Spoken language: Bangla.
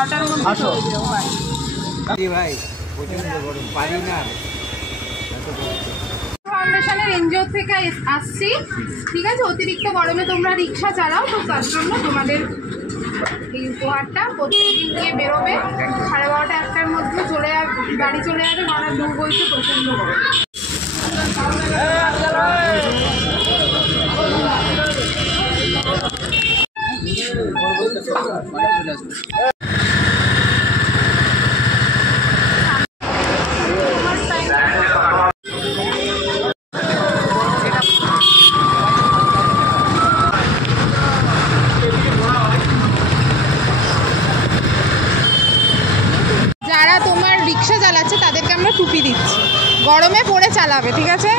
12টার মধ্যে চলে যাও ভাই পারি না। ফাউন্ডেশনের এনজিও থেকে আসছি, ঠিক আছে? অতিরিক্ত গরমে তোমরা রিক্সা চালাও, তো তার জন্য তোমাদের এই উপহারটা। প্রত্যেকদিন গিয়ে বেরোবে, 12:30 1টার মধ্যে গাড়ি চলে যাবে, কারণ দূর বইতে প্রচণ্ড গরম। যারা তোমার রিক্সা চালাচ্ছে তাদেরকে আমরা টুপি দিচ্ছি, গরমে পরে চালাবে, ঠিক আছে?